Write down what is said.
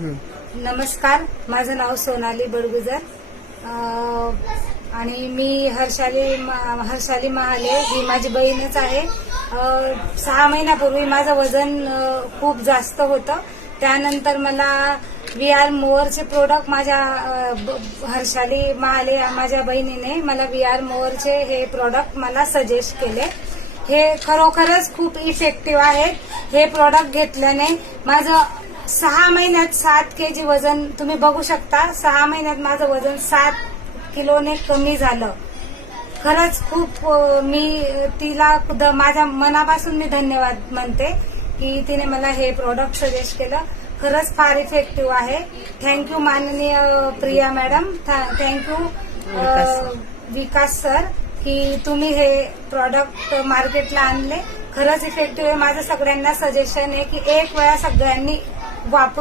नमस्कार, माझं नाव सोनाली बडगुजर आणि मी हर्षाली महाले ही माझी बहीणच आहे. 6 महिन्यापूर्वी माझं वजन खूप जास्त होतं. त्यानंतर मला VR मोअरचे प्रोडक्ट माझ्या हर्षाली महाले माझ्या बहिणीने मला VR मोअरचे हे प्रोडक्ट मला सजेस्ट केले. हे खरोखरच खूप इफेक्टिव्ह आहेत. हे प्रोडक्ट घेतल्याने माझं 6 महिन्यात 7 kg वजन तुम्ही बघू शकता. 6 महिन्यात माझं वजन 7 किलोने कमी झालं. खरंच खूप मी तिला माझ्या मनापासून मी धन्यवाद म्हणते की तिने मला हे प्रोडक्ट सजेस्ट केलं. खरंच फार इफेक्टिव्ह आहे. थँक्यू माननीय प्रिया मॅडम, थँक्यू विकास सर की तुम्ही हे प्रॉडक्ट मार्केटला आणले. खरंच इफेक्टिव्ह आहे. माझं सगळ्यांना सजेशन आहे की एक वेळा सगळ्यांनी वापर